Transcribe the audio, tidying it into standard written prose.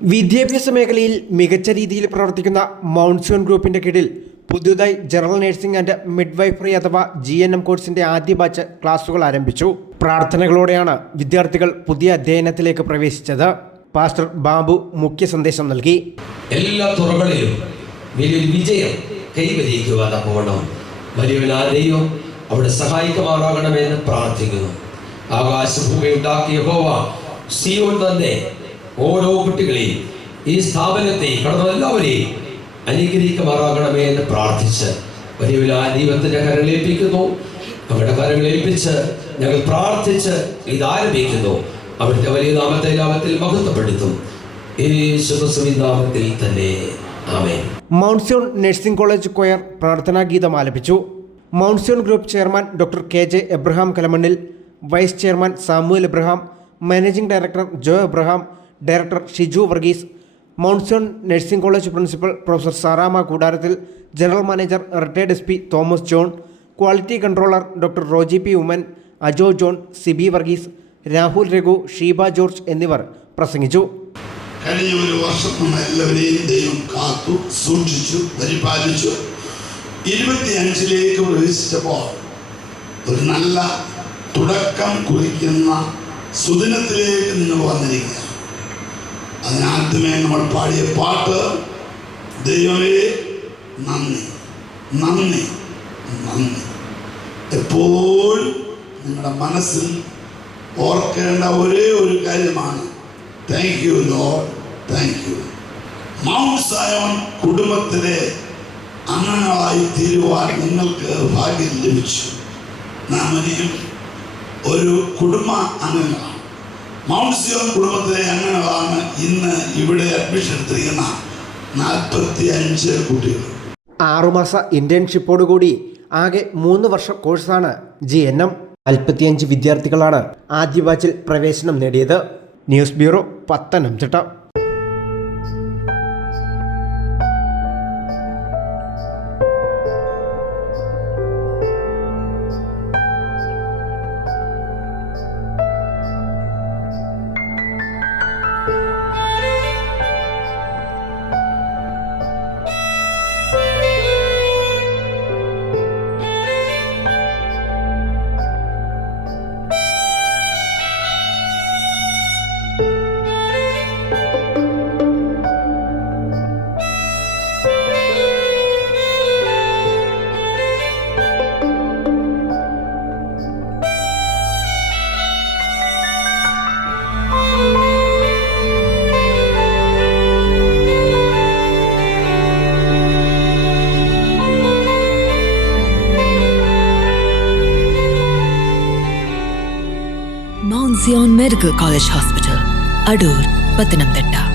വിദ്യാഭ്യാസ മേഖലയിൽ മികച്ച രീതിയിൽ പ്രവർത്തിക്കുന്ന മൗണ്ട് സിയോൺ ഗ്രൂപ്പിന്റെ കീഴിൽ പുതുതായി ജനറൽ നഴ്സിംഗ് ആൻഡ് മിഡ്വൈഫറി അഥവാ GNM കോഴ്സിന്റെ ആദ്യ ബാച്ച് ക്ലാസുകൾ ആരംഭിച്ചു. പ്രാർത്ഥനകളോടെയാണ് വിദ്യാർത്ഥികൾ പുതിയ അധ്യയനത്തിലേക്ക് പ്രവേശിച്ചത്. പാസ്റ്റർ ബാബു മുഖ്യ സന്ദേശം നൽകി. എല്ലാ തുറകളിലും വലിയൊരു വിജയം കൈവരിക്കുവാൻ വലിയവനാരെയും അവിടെ സഹായിക്കുമാറാകണമെന്ന് പ്രാർത്ഥിക്കുന്നു. ആകാശഭൂമി ഉണ്ടാക്കിയ യഹോവ സിയോൻ തന്നെ ഓരോ കുട്ടികളെയും ഈ സ്ഥാപനത്തെ കടന്ന എല്ലാവരെയും അനുഗ്രഹിക്കുമാറാകണമേ എന്ന് പ്രാർത്ഥിച്ച് വലിയവനായ ദൈവത്തിന്റെ കരങ്ങളേൽപ്പിക്കുന്നു. അവരുടെ കരങ്ങളേൽപ്പിച്ച് ഞങ്ങൾ പ്രാർത്ഥിച്ച് ഇതാരംഭിക്കുന്നു. അവിടുത്തെ വലിയ നാമത്തെ ലാഭത്തിൽ മഹത്വപ്പെടുത്തും. യേശുക്രിസ്തുവിൻ നാമത്തിൽ തന്നെ ആമേൻ. Mount Zion nursing college choir പ്രാർത്ഥനാ ഗീതം ആലപിച്ചു. Mount Zion group chairman doctor KJ Abraham Kalamannil, vice chairman Samuel Abraham, managing director Jo Abraham, director Shiju Varghese, Mount Zion nursing college principal professor Sarama Koodarathil, general manager retired SP Thomas John, quality controller doctor Roji P Oommen, Ajo John, Siby Varghese, Rahul Raghu, Sheeba George എന്നിവർ പ്രസംഗിച്ചു. കഴിഞ്ഞ ഒരു വർഷം നമ്മൾ എല്ലാവരെയും ദൈവം കാത്തു സൂക്ഷിച്ചു പരിപാലിച്ചു. 25ലേക്ക് പ്രവേശിച്ചപ്പോൾ ഒരു നല്ല തുടക്കം കുറിക്കുന്ന സുദിനത്തിലേക്ക് നിങ്ങൾ വന്നിരിക്കുക. അതിനാദ്യമേ നമ്മൾ പാടിയ പാട്ട് ദൈവമേ നന്ദി നന്ദി നന്ദി. എപ്പോഴും നിങ്ങളുടെ മനസ്സിൽ ഓർക്കേണ്ട ഒരേ ഒരു കാര്യമാണ് thank you lord, thank you. Mount Zion കുടുംബത്തിലെ അംഗങ്ങളായി തീരുവാൻ നിങ്ങൾക്ക് ഭാഗ്യം ലഭിച്ചു. നാം ഇനിയും ഒരു കുടുംബ അംഗങ്ങളാണ്. മൗണ്ട് സിയോൺ കുടുംബത്തിലെ അംഗങ്ങളാണ് ഇന്ന് ഇവിടെ അഡ്മിഷൻ എടുത്തിരിക്കുന്ന 45 കുട്ടികൾ. 6 മാസ ഇന്റേൺഷിപ്പോടുകൂടി ആകെ 3 വർഷ കോഴ്സാണ് GNM. 45 വിദ്യാർത്ഥികളാണ് ആദ്യ ബാച്ചിൽ പ്രവേശനം നേടിയത്. News bureau, Pathanamthitta. Mount Zion Medical College Hospital, Adur, Pathanamthitta.